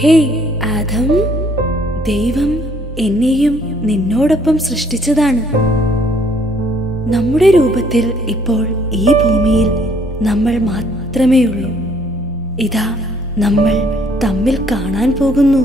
Hey Adam, ദൈവം എന്നെയും നിന്നോടൊപ്പം സൃഷ്ടിച്ചതാണ്. നമ്മുടെ രൂപത്തിൽ ഇപ്പോൾ ഈ ഭൂമിയിൽ നമ്മൾ മാത്രമേ ഉള്ളൂ. ഇതാ നമ്മൾ തമ്മിൽ കാണാൻ പോകുന്നു.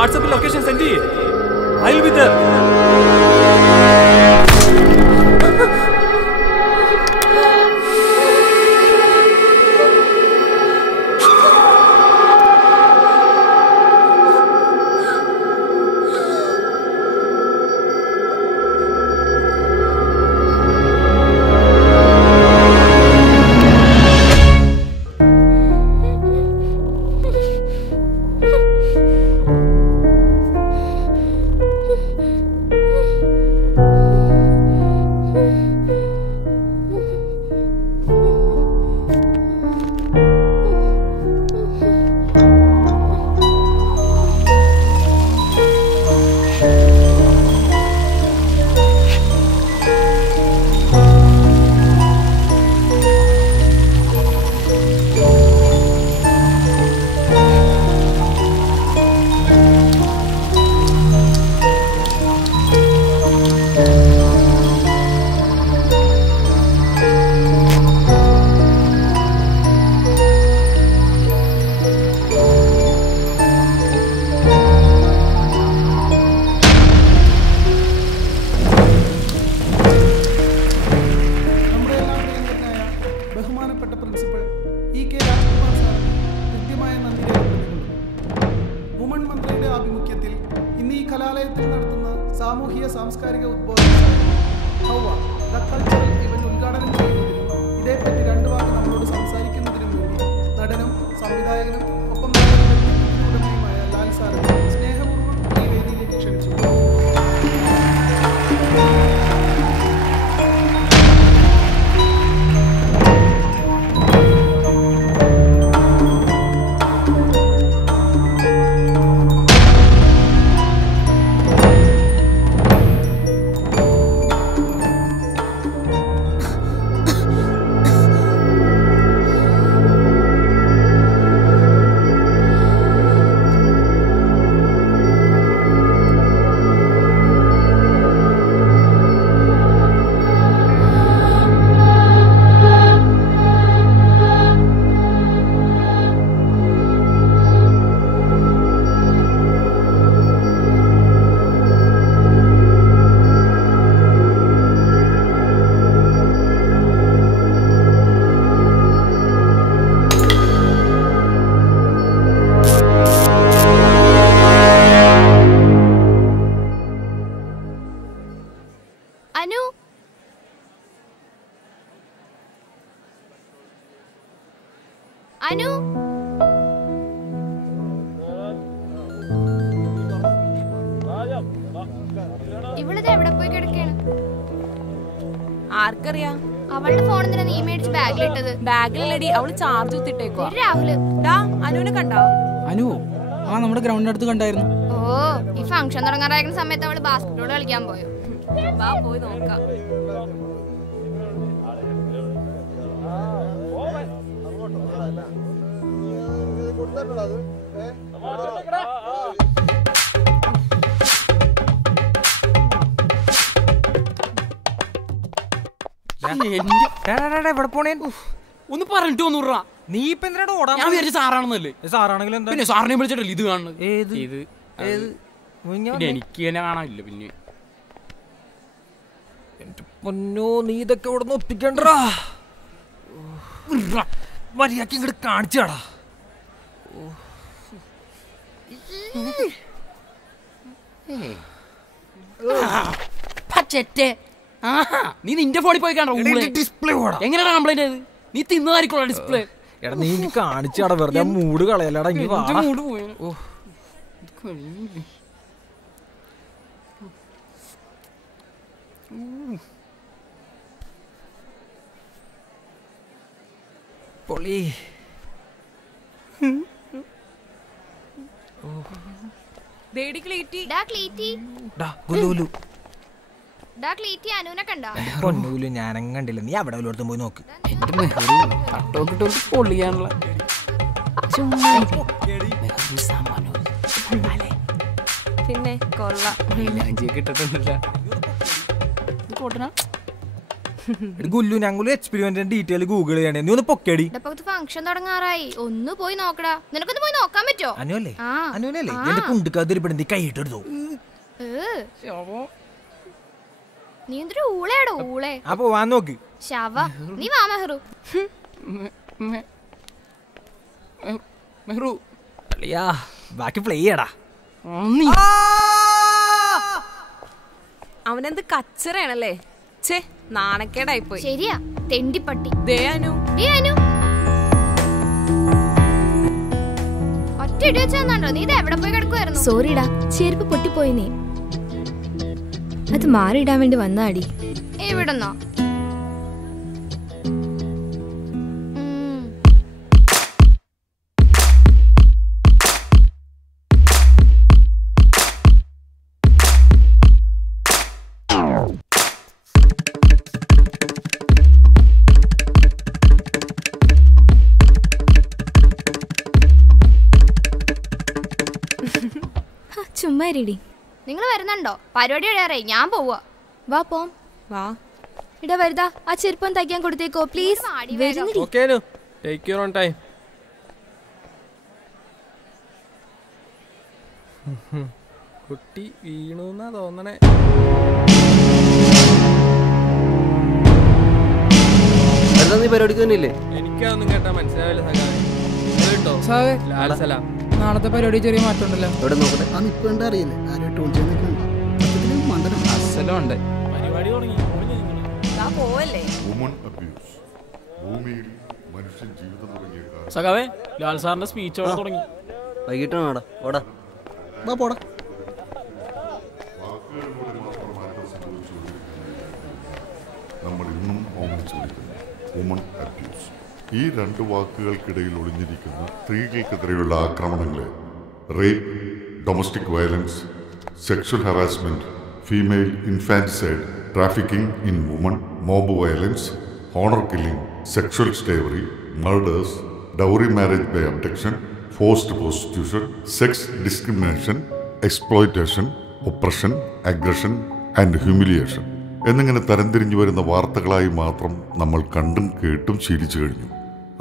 WhatsApp location send it. I'll be there. ഇന്ന് ഈ കലാലയത്തിൽ നടത്തുന്ന സാമൂഹിക സാംസ്കാരിക ഉദ്ബോധന ഹൗവ ദ കൾച്ചറൽ ഇവന്റ് ഉദ്ഘാടനം ചെയ്യുന്നതിനും ഇതേപ്പറ്റി 2 വാക്ക് നമ്മളോട് സംസാരിക്കുന്നതിനും വേണ്ടി നടനും സംവിധായകനും ഒപ്പം ഉടമയുമായ ലാൽ സാറിനെ സ്നേഹപൂർവ്വം ഈ വേദിയിലേക്ക് ക്ഷണിച്ചു. ആർക്കറിയാ? അവളുടെ ഫോൺ എന്തിനാ നീ മേടിച്ച് ബാഗിലിട്ടത്? ബാഗിലടി, അവള് ചാർജ് കുത്തിട്ടേക്കോ. രാഹുല് അനുവിനെ കണ്ടോ? അനു നമ്മുടെ ഗ്രൗണ്ടിന്റെ അടുത്ത് കണ്ടായിരുന്നു. ഓ, ഈ ഫംഗ്ഷൻ തുടങ്ങാറായിരുന്ന സമയത്ത് അവള് ബാസ്കറ്റ്ബോൾ കളിക്കാൻ പോയോ? വാ പോയി നോക്കാം. ഒന്ന് പറഞ്ഞിട്ട് വന്നു. നീ ഇപ്പൊ എന്തിനാ ഓടാൻ? ഞാൻ വിചാരിച്ച സാറാണെന്നല്ലേ. സാറാണെങ്കിലും പിന്നെ സാറിനെ വിളിച്ചിട്ടല്ലേ ഇത് കാണുന്നത്. ഇത് എനിക്ക് തന്നെ കാണാനില്ല. പിന്നെ പൊന്നോ, നീ ഇതൊക്കെ ഇവിടെ നിന്ന് ഒപ്പിക്കണ്ടാ. മര്യാദക്ക് ഇങ്ങോട്ട് കാണിച്ചാടാ. നീ നിന്റെ ഫോണിൽ പോയി കാണോ? ഡിസ്പ്ലേ എങ്ങനെയാണ് കംപ്ലൈന്റ് ആയത്? നീ തിന്നതായിരിക്കും ഡിസ്പ്ലേ. എടാ നീ കാണിച്ചാടാ, വെറുതെ മൂഡ് കളയലടാ. മൂഡ് പോയി. പൊളി. അനുവിനെ കണ്ടോ? പൊന്നൂല് ഞാനും കണ്ടില്ല. നീ അവിടെ വല്ലയിടത്തും പോയി നോക്ക്. എന്റെ മെഹറു തട്ടോക്കിട്ട് പൊള്ളിക്കാനുള്ള പിന്നെ കൊള്ളാം. കിട്ടത്തൊന്നുമില്ല. ഗുല്ലു, ഞങ്ങൾ എക്സ്പെരിമെന്റ് ഡീറ്റെയിൽ ഗൂഗിൾ ചെയ്യണേ. നീ ഒന്ന് പൊക്കേടി. ഫംഗ്ഷൻ തുടങ്ങാറായി, ഒന്ന് പോയി നോക്കടാ. നിനക്കൊന്ന് പോയി നോക്കാൻ പറ്റോ? അനുവല്ലേ? അനുവല്ലേ? എന്റെ കുണ്ടുക്കാതിരിപ്പണി കൈയിട്ടെടുത്തോ. നീ എന്തൊരു ഊളയാടോ ഊളെ. അപ്പൊ വാ നോക്ക്. ശവ, നീ വാ മെഹ്റു. മെഹ്റു ബാക്കി പ്ലേ ചെയ്യടാ. അവനെന്ത് കച്ചറയാണല്ലേ. ഛേ, നാണക്കേടായി പോയി. ശരിയാ, തെണ്ടിപ്പട്ടി. അനു ഒറ്റ ഇടി വെച്ചാന്നോ? നീ ഇത് എവിടെ പോയി കിടക്കുവായിരുന്നു? സോറിടാ, ചെരുപ്പ് പൊട്ടിപ്പോയി. നീ അത് മാറിയിടാൻ വേണ്ടി വന്നാടി. എവിടെന്നോ? ചുമ്മാ ഇരിടി. നിങ്ങൾ വരുന്നുണ്ടോ? പരിപാടി കഴിയാറായി, ഞാൻ പോവാ. വാ പോം. വാ. ഇടാ വരുതാ, ആ ചെരുപ്പം തയ്ക്കാൻ കൊടുത്തേക്കോ പ്ലീസ്. കുട്ടി വീണുന്നാ തോന്നണേ. നീ പരിപാടിക്ക് തന്നെയില്ലേ? എനിക്കതൊന്നും കേട്ടാ മനസ്സിലാവില്ല. നാളത്തെ പരിപാടി ചെറിയ മാറ്റം ഉണ്ടല്ലോ. ഇവിടെ നോക്കട്ടെ. പരിപാടി തുടങ്ങി. പോവല്ലേ. സഖാവേ ലാൽ സാറിന്റെ സ്പീച്ച് അവിടെ തുടങ്ങി. വൈകിട്ടാണ് ഓടാ പോടാ. നമ്മൾ ഇന്നും ഓമനിച്ചു വിളിക്കുന്നു വുമൺ അബ്യൂസ്. ഈ രണ്ട് വാക്കുകൾക്കിടയിൽ ഒളിഞ്ഞിരിക്കുന്ന സ്ത്രീകൾക്കെതിരെയുള്ള ആക്രമണങ്ങളെ rape, domestic violence, sexual harassment, female infanticide, trafficking in women, mob violence, honour killing, sexual slavery, murders, dowry marriage by abduction, forced prostitution, sex discrimination, exploitation, oppression, aggression and humiliation എന്നിങ്ങനെ തരംതിരിഞ്ഞു വരുന്ന വാർത്തകളായി മാത്രം നമ്മൾ കണ്ടും കേട്ടും ശീലിച്ചു കഴിഞ്ഞു.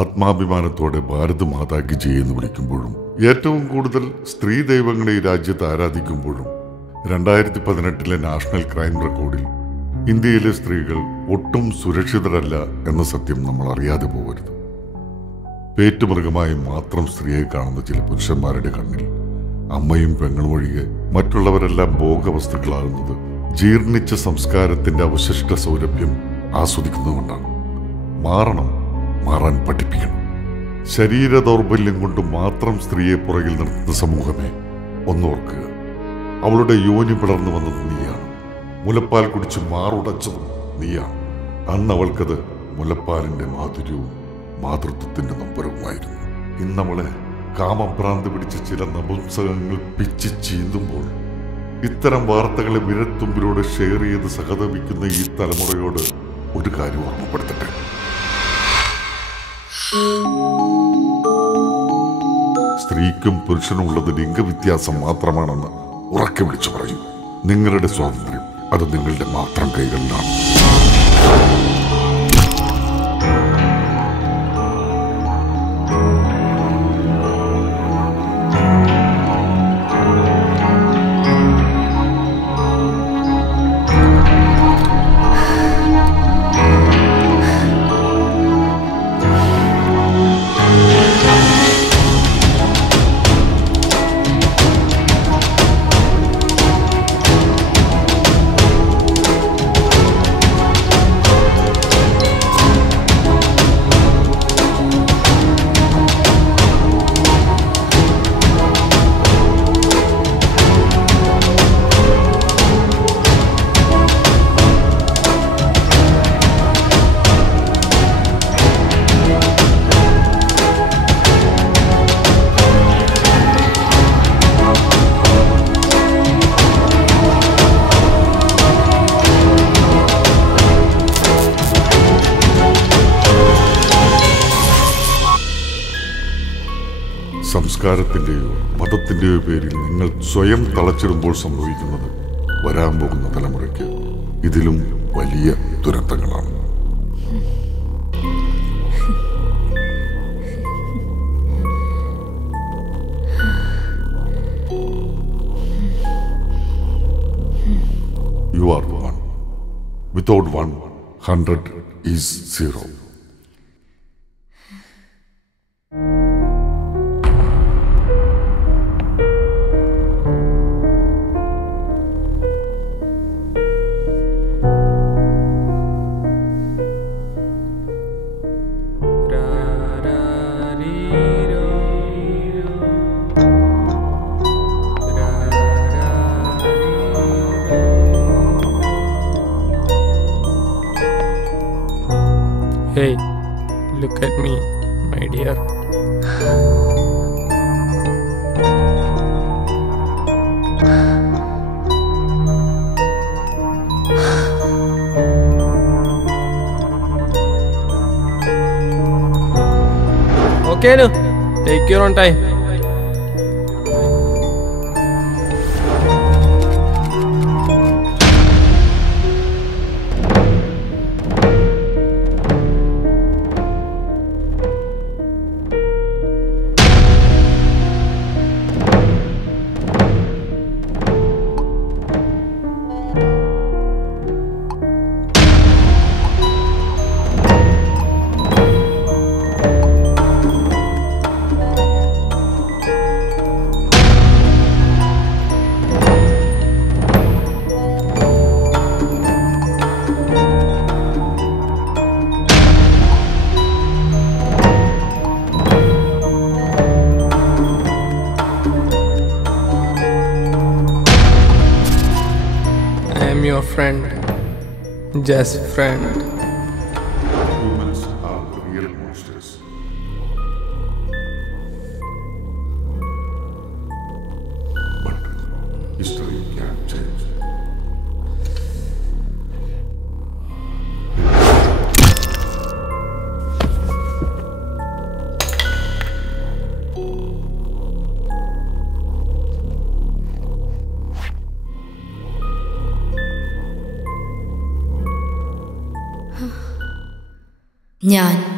ആത്മാഭിമാനത്തോടെ ഭാരത് മാതാക്ക് ജയ് എന്ന് വിളിക്കുമ്പോഴും ഏറ്റവും കൂടുതൽ സ്ത്രീ ദൈവങ്ങളെ ഈ രാജ്യത്ത് ആരാധിക്കുമ്പോഴും 2018 നാഷണൽ ക്രൈം റെക്കോർഡിൽ ഇന്ത്യയിലെ സ്ത്രീകൾ ഒട്ടും സുരക്ഷിതരല്ല എന്ന സത്യം നമ്മൾ അറിയാതെ പോകരുത്. പേറ്റുമൃഗമായി മാത്രം സ്ത്രീയെ കാണുന്ന ചില പുരുഷന്മാരുടെ കണ്ണിൽ അമ്മയും പെങ്ങളും ഒഴികെ മറ്റുള്ളവരെല്ലാം ഭോഗവസ്തുക്കളാകുന്നത് ജീർണിച്ച സംസ്കാരത്തിന്റെ അവശിഷ്ട സൗരഭ്യം ആസ്വദിക്കുന്നതുകൊണ്ടാണ്. മാറാൻ പഠിപ്പിക്കണം. ശരീര ദൗർബല്യം കൊണ്ട് മാത്രം സ്ത്രീയെ പുറകിൽ നിർത്തുന്ന സമൂഹമേ, ഒന്നോർക്കുക, അവളുടെ യോനി പിളർന്നു വന്നത് നീയാണ്. മുലപ്പാൽ കുടിച്ച് മാറുടച്ചതും നീയാണ്. അന്ന് അവൾക്കത് മുലപ്പാലിന്റെ മാധുര്യവും മാതൃത്വത്തിന്റെ നൊമ്പരവുമായിരുന്നു. ഇന്നവളെ കാമഭ്രാന്തി പിടിച്ച ചില നപുംസകങ്ങൾ പിച്ച് ചീന്തുമ്പോൾ ഇത്തരം വാർത്തകളെ വിരൽത്തുമ്പിലൂടെ ഷെയർ ചെയ്ത് സഹതപിക്കുന്ന ഈ തലമുറയോട് ഒരു കാര്യം ഓർമ്മപ്പെടുത്തട്ടെ. സ്ത്രീക്കും പുരുഷനും ഉള്ളത് ലിംഗവ്യത്യാസം മാത്രമാണെന്ന് ഉറക്കെ വിളിച്ചു പറയും. നിങ്ങളുടെ സ്വാതന്ത്ര്യം അത് നിങ്ങളുടെ മാത്രം കൈകളിലാണ്. സംസ്കാരത്തിന്റെയോ മതത്തിന്റെയോ പേരിൽ നിങ്ങൾ സ്വയം തളച്ചിടുമ്പോൾ സംഭവിക്കുന്നത് വരാൻ പോകുന്ന തലമുറയ്ക്ക് ഇതിലും വലിയ ദുരന്തങ്ങളാണ്. You are one. Without one, 100 is 0. Hey, look at me, my dear. Okay, no. Take your own time. friend. Just friend. Humans are the real monsters. But history can change. ഞാൻ